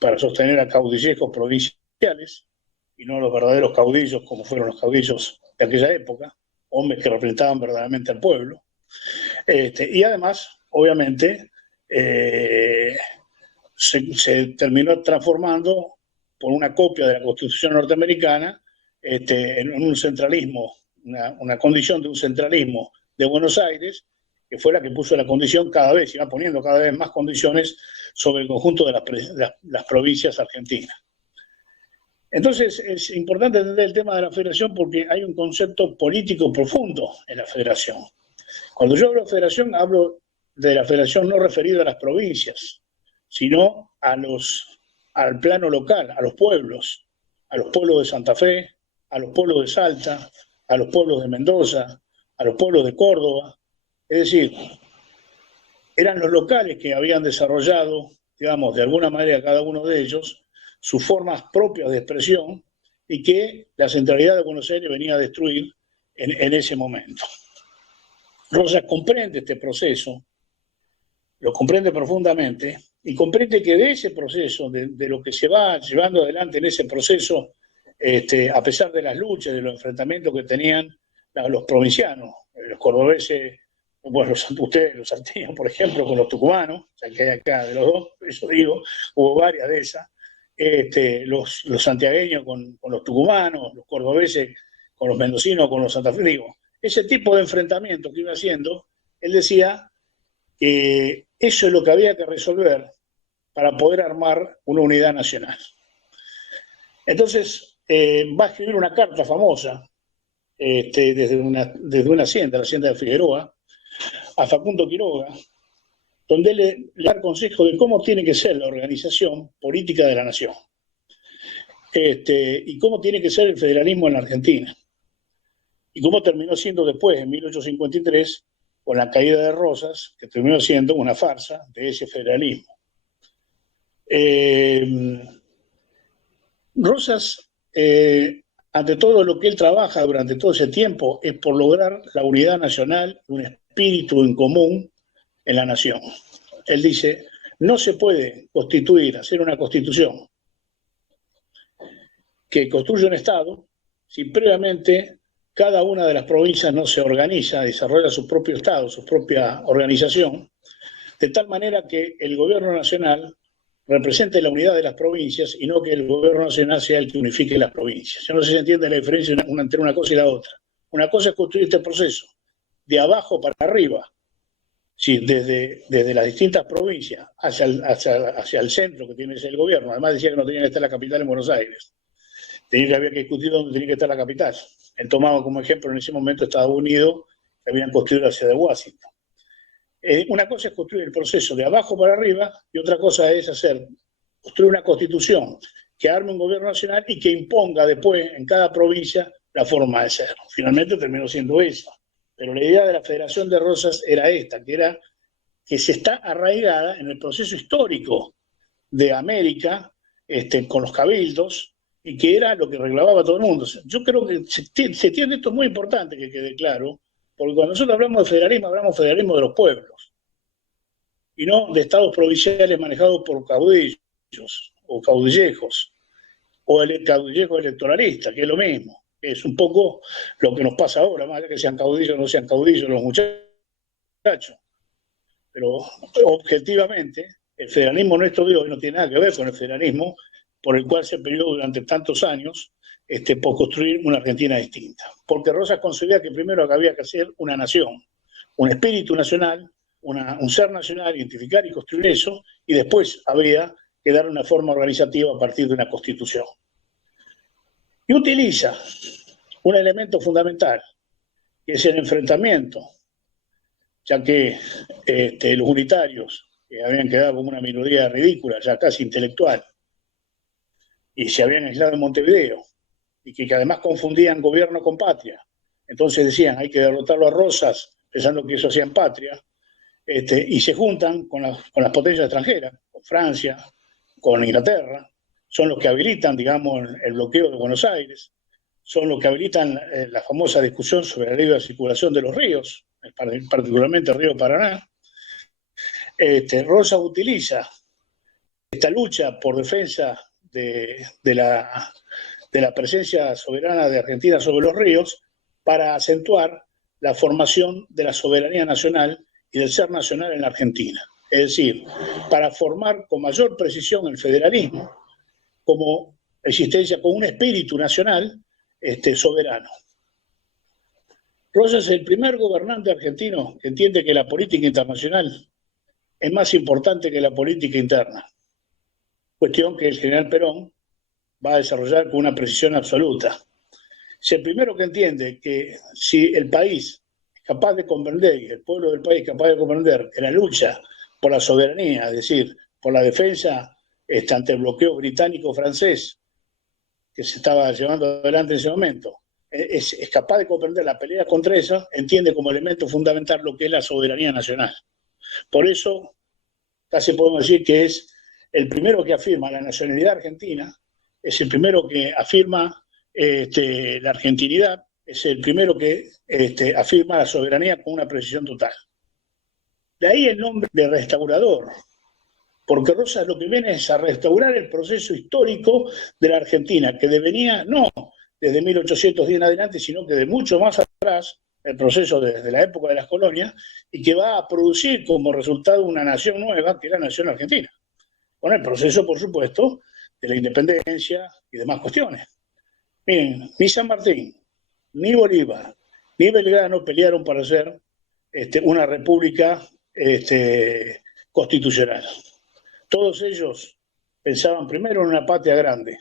para sostener a caudillejos provinciales y no los verdaderos caudillos como fueron los caudillos de aquella época, hombres que representaban verdaderamente al pueblo. Y además, obviamente, se terminó transformando por una copia de la Constitución norteamericana en un centralismo, una condición de un centralismo de Buenos Aires, que fue la que puso la condición cada vez, iba poniendo cada vez más condiciones sobre el conjunto de las provincias argentinas. Entonces, es importante entender el tema de la federación porque hay un concepto político profundo en la federación. Cuando yo hablo de federación, hablo de la federación no referida a las provincias, sino al plano local, a los pueblos de Santa Fe, a los pueblos de Salta, a los pueblos de Mendoza, a los pueblos de Córdoba. Es decir, eran los locales que habían desarrollado, digamos, de alguna manera cada uno de ellos, sus formas propias de expresión y que la centralidad de Buenos Aires venía a destruir en ese momento. Rosas comprende este proceso, lo comprende profundamente y comprende que de ese proceso, de lo que se va llevando adelante en ese proceso, a pesar de las luchas, de los enfrentamientos que tenían los provincianos, los cordobeses, bueno, ustedes, los salteños, por ejemplo, con los tucumanos, o sea, que hay acá de los dos, eso digo, hubo varias de esas, los santiagueños con los tucumanos, los cordobeses con los mendocinos, con los santafesinos. Ese tipo de enfrentamiento que iba haciendo, él decía que eso es lo que había que resolver para poder armar una unidad nacional. Entonces, va a escribir una carta famosa desde una hacienda, la hacienda de Figueroa, a Facundo Quiroga, donde él le da consejo de cómo tiene que ser la organización política de la nación y cómo tiene que ser el federalismo en la Argentina y cómo terminó siendo después, en 1853, con la caída de Rosas, que terminó siendo una farsa de ese federalismo. Rosas, ante todo lo que él trabaja durante todo ese tiempo, es por lograr la unidad nacional, un espíritu en común en la nación. Él dice, no se puede constituir, hacer una constitución que construya un Estado si previamente cada una de las provincias no se organiza, desarrolla su propio Estado, su propia organización, de tal manera que el gobierno nacional represente la unidad de las provincias y no que el gobierno nacional sea el que unifique las provincias. Yo no sé si entiende la diferencia entre una cosa y la otra. Una cosa es construir este proceso de abajo para arriba, sí, desde las distintas provincias hacia el centro que tiene el gobierno. Además decía que no tenía que estar la capital en Buenos Aires. Había que discutir dónde tenía que estar la capital. Él tomaba como ejemplo en ese momento Estados Unidos, que habían construido la ciudad de Washington. Una cosa es construir el proceso de abajo para arriba y otra cosa es construir una constitución que arme un gobierno nacional y que imponga después en cada provincia la forma de ser. Finalmente terminó siendo eso. Pero la idea de la Federación de Rosas era esta, que se está arraigada en el proceso histórico de América, con los cabildos, y que era lo que reclamaba todo el mundo. Yo creo que se tiene, esto es muy importante que quede claro, porque cuando nosotros hablamos de federalismo de los pueblos, y no de estados provinciales manejados por caudillos o caudillejos, o el caudillejo electoralista, que es lo mismo. Es un poco lo que nos pasa ahora, más allá que sean caudillos o no sean caudillos los muchachos. Pero objetivamente, el federalismo nuestro de hoy no tiene nada que ver con el federalismo por el cual se peleó durante tantos años por construir una Argentina distinta. Porque Rosas concebía que primero había que hacer una nación, un espíritu nacional, un ser nacional, identificar y construir eso, y después habría que dar una forma organizativa a partir de una constitución. Y utiliza un elemento fundamental, que es el enfrentamiento, ya que los unitarios, que habían quedado como una minoría ridícula, ya casi intelectual, y se habían aislado en Montevideo, y que además confundían gobierno con patria. Entonces decían, hay que derrotarlo a Rosas, pensando que eso hacían patria, y se juntan con las potencias extranjeras, con Francia, con Inglaterra, son los que habilitan, digamos, el bloqueo de Buenos Aires, son los que habilitan la famosa discusión sobre la libre circulación de los ríos, particularmente el río Paraná. Rosas utiliza esta lucha por defensa de la presencia soberana de Argentina sobre los ríos para acentuar la formación de la soberanía nacional y del ser nacional en la Argentina. Es decir, para formar con mayor precisión el federalismo como existencia, con un espíritu nacional soberano. Rosas es el primer gobernante argentino que entiende que la política internacional es más importante que la política interna, cuestión que el general Perón va a desarrollar con una precisión absoluta. Es el primero que entiende que si el país es capaz de comprender, y el pueblo del país es capaz de comprender que la lucha por la soberanía, es decir, por la defensa ante el bloqueo británico-francés que se estaba llevando adelante en ese momento, es capaz de comprender la pelea contra eso, entiende como elemento fundamental lo que es la soberanía nacional. Por eso, casi podemos decir que es el primero que afirma la nacionalidad argentina, es el primero que afirma la argentinidad, es el primero que afirma la soberanía con una precisión total. De ahí el nombre de restaurador, porque Rosas lo que viene es a restaurar el proceso histórico de la Argentina, que devenía no desde 1810 en adelante, sino que de mucho más atrás, el proceso desde la época de las colonias, y que va a producir como resultado una nación nueva, que es la nación argentina. Con el proceso, por supuesto, de la independencia y demás cuestiones. Miren, ni San Martín, ni Bolívar, ni Belgrano pelearon para ser una república constitucional. Todos ellos pensaban primero en una patria grande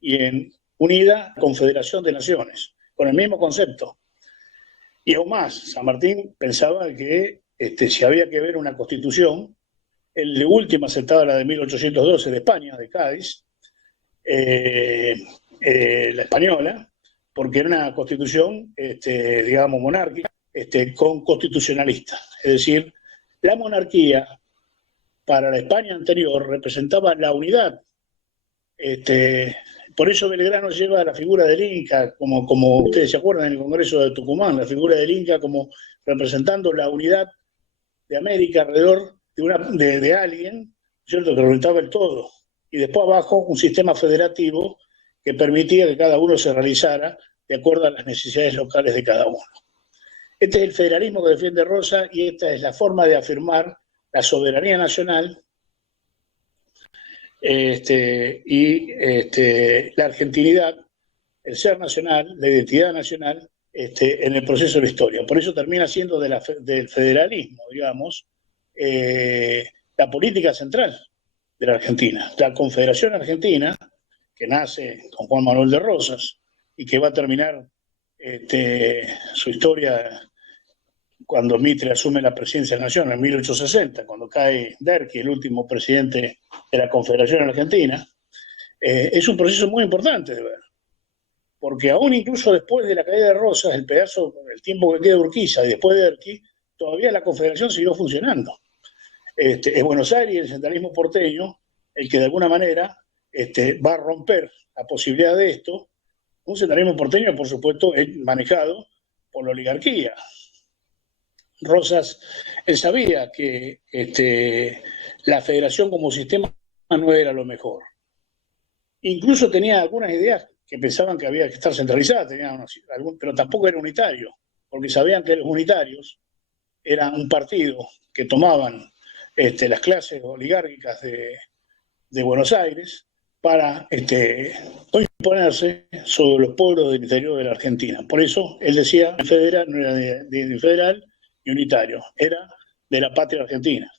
y en unida confederación de naciones, con el mismo concepto. Y aún más, San Martín pensaba que si había que ver una constitución, el último aceptaba la de 1812 de España, de Cádiz, la española, porque era una constitución, digamos, monárquica, con constitucionalista. Es decir, la monarquía para la España anterior representaba la unidad. Por eso Belgrano lleva la figura del Inca, como ustedes se acuerdan en el Congreso de Tucumán, la figura del Inca como representando la unidad de América alrededor de alguien, ¿cierto?, que representaba el todo. Y después abajo un sistema federativo que permitía que cada uno se realizara de acuerdo a las necesidades locales de cada uno. Este es el federalismo que defiende Rosa y esta es la forma de afirmar la soberanía nacional la argentinidad, el ser nacional, la identidad nacional en el proceso de la historia. Por eso termina siendo del federalismo, digamos, la política central de la Argentina. La Confederación Argentina, que nace con Juan Manuel de Rosas y que va a terminar su historia cuando Mitre asume la presidencia de la Nación en 1860, cuando cae Derqui, el último presidente de la Confederación Argentina, es un proceso muy importante de ver. Porque aún incluso después de la caída de Rosas, el tiempo que queda de Urquiza y después de Derqui, todavía la Confederación siguió funcionando. Es Buenos Aires y el centralismo porteño el que de alguna manera va a romper la posibilidad de esto. Un centralismo porteño, por supuesto, es manejado por la oligarquía. Rosas, él sabía que la federación como sistema no era lo mejor. Incluso tenía algunas ideas que pensaban que había que estar centralizada, pero tampoco era unitario, porque sabían que los unitarios eran un partido que tomaban las clases oligárquicas de Buenos Aires para imponerse sobre los pueblos del interior de la Argentina. Por eso él decía que federal no era de federal y unitario, era de la patria argentina.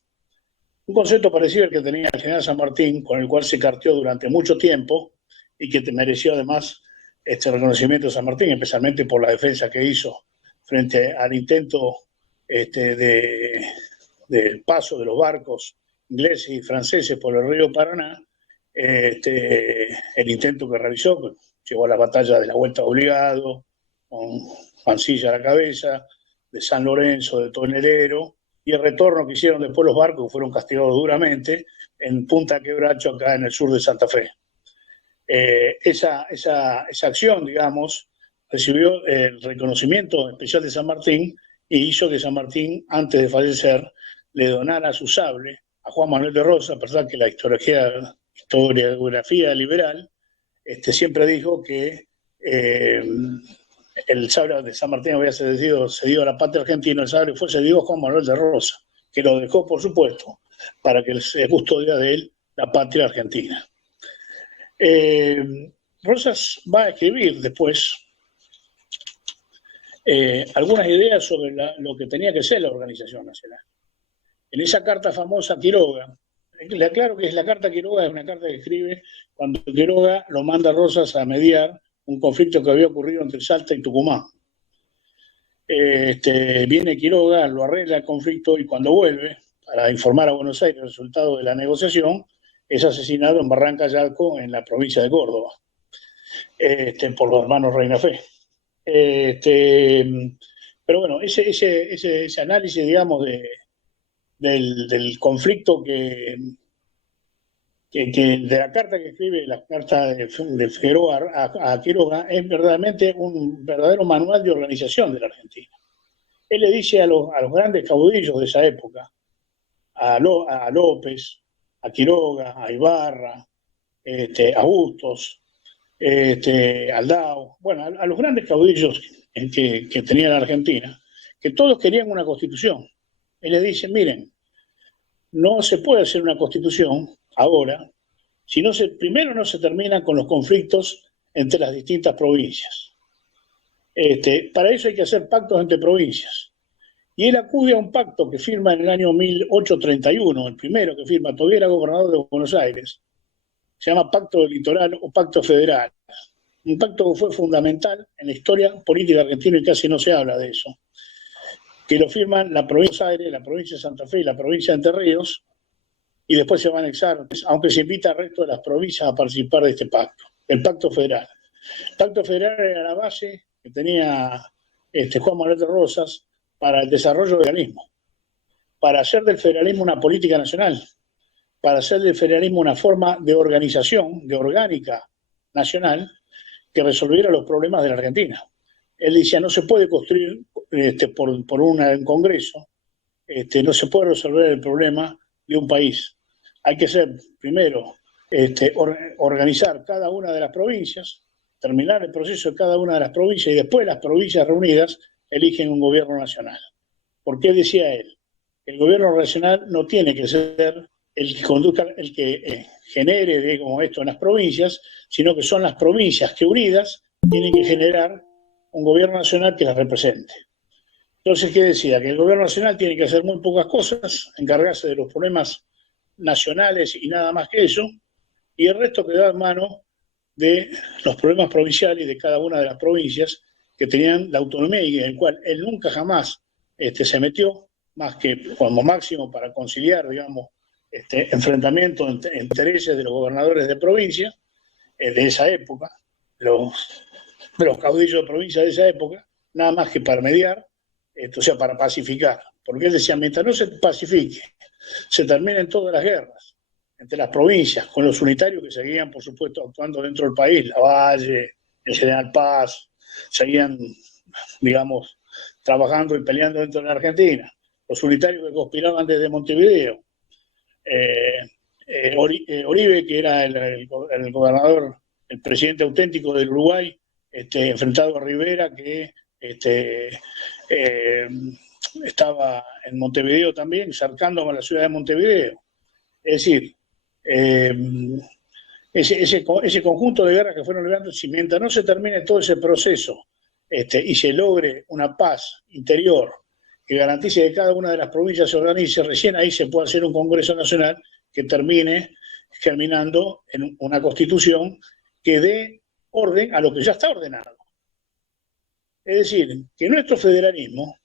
Un concepto parecido al que tenía el general San Martín, con el cual se carteó durante mucho tiempo y que mereció además este reconocimiento de San Martín, especialmente por la defensa que hizo frente al intento del paso de los barcos ingleses y franceses por el río Paraná, el intento que realizó, que llegó a la batalla de la Vuelta Obligado, con Mansilla a la cabeza, de San Lorenzo, de Tonelero, y el retorno que hicieron después los barcos, que fueron castigados duramente, en Punta Quebracho, acá en el sur de Santa Fe. Esa acción, digamos, recibió el reconocimiento especial de San Martín y hizo que San Martín, antes de fallecer, le donara su sable a Juan Manuel de Rosas, a pesar que la historiografía liberal siempre dijo que el sable de San Martín había cedido a la patria argentina, el sable fue cedido a Juan Manuel de Rosas, que lo dejó, por supuesto, para que se custodia de él la patria argentina. Rosas va a escribir después algunas ideas sobre lo que tenía que ser la Organización Nacional. En esa carta famosa a Quiroga, le aclaro que la carta a Quiroga es una carta que escribe cuando Quiroga lo manda a Rosas a mediar un conflicto que había ocurrido entre Salta y Tucumán. Viene Quiroga, lo arregla el conflicto y cuando vuelve para informar a Buenos Aires el resultado de la negociación, es asesinado en Barranca Yalco, en la provincia de Córdoba, por los hermanos Reina Fe. Pero bueno, ese análisis, digamos, del conflicto de la carta que escribe, la carta de Figueroa a Quiroga, es verdaderamente un verdadero manual de organización de la Argentina. Él le dice a los grandes caudillos de esa época, a López, a Quiroga, a Ibarra, a Bustos, Aldao, bueno, a los grandes caudillos que tenía la Argentina, que todos querían una constitución. Él les dice, miren, no se puede hacer una constitución ahora si primero no se termina con los conflictos entre las distintas provincias. Para eso hay que hacer pactos entre provincias. Y él acude a un pacto que firma en el año 1831, el primero que firma, todavía era gobernador de Buenos Aires, se llama Pacto del Litoral o Pacto Federal. Un pacto que fue fundamental en la historia política argentina y casi no se habla de eso. Que lo firman la provincia de Buenos Aires, la provincia de Santa Fe y la provincia de Entre Ríos, y después se va a anexar, aunque se invita al resto de las provincias a participar de este pacto, el Pacto Federal. El Pacto Federal era la base que tenía Juan Manuel de Rosas para el desarrollo del federalismo, para hacer del federalismo una política nacional, para hacer del federalismo una forma de organización, de orgánica nacional, que resolviera los problemas de la Argentina. Él decía, no se puede construir por un congreso, no se puede resolver el problema de un país. Hay que ser, primero, organizar cada una de las provincias, terminar el proceso de cada una de las provincias y después las provincias reunidas eligen un gobierno nacional. ¿Por qué decía él? El gobierno nacional no tiene que ser el que conduzca, el que genere, digamos, esto en las provincias, sino que son las provincias que unidas tienen que generar un gobierno nacional que las represente. Entonces, ¿qué decía? Que el gobierno nacional tiene que hacer muy pocas cosas, encargarse de los problemas nacionales y nada más que eso, y el resto quedaba en manos de los problemas provinciales de cada una de las provincias que tenían la autonomía y en el cual él nunca jamás se metió, más que como máximo para conciliar, digamos, enfrentamientos entre intereses de los gobernadores de provincia de esa época, de los caudillos de provincia de esa época, nada más que para mediar, o sea, para pacificar. Porque él decía, mientras no se pacifique, se terminen todas las guerras entre las provincias, con los unitarios que seguían, por supuesto, actuando dentro del país, Lavalle, el General Paz, seguían, digamos, trabajando y peleando dentro de la Argentina, los unitarios que conspiraban desde Montevideo, Oribe, que era el gobernador, el presidente auténtico del Uruguay, enfrentado a Rivera, que estaba en Montevideo también, cercando a la ciudad de Montevideo. Es decir, ese conjunto de guerras que fueron librando, si mientras no se termine todo ese proceso y se logre una paz interior que garantice que cada una de las provincias se organice, recién ahí se puede hacer un Congreso Nacional que termine germinando en una constitución que dé orden a lo que ya está ordenado. Es decir, que nuestro federalismo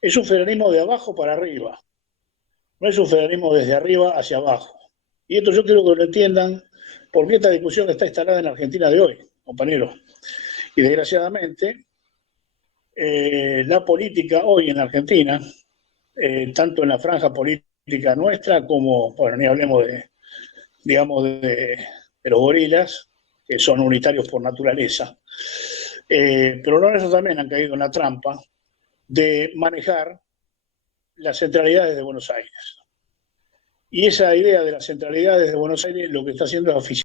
es un federalismo de abajo para arriba, no es un federalismo desde arriba hacia abajo. Y esto yo quiero que lo entiendan, porque esta discusión está instalada en la Argentina de hoy, compañeros. Y desgraciadamente, la política hoy en Argentina, tanto en la franja política nuestra como, bueno, ni hablemos de los gorilas, que son unitarios por naturaleza, pero los nuestros también han caído en la trampa de manejar las centralidades de Buenos Aires. Y esa idea de la centralidad desde Buenos Aires lo que está haciendo es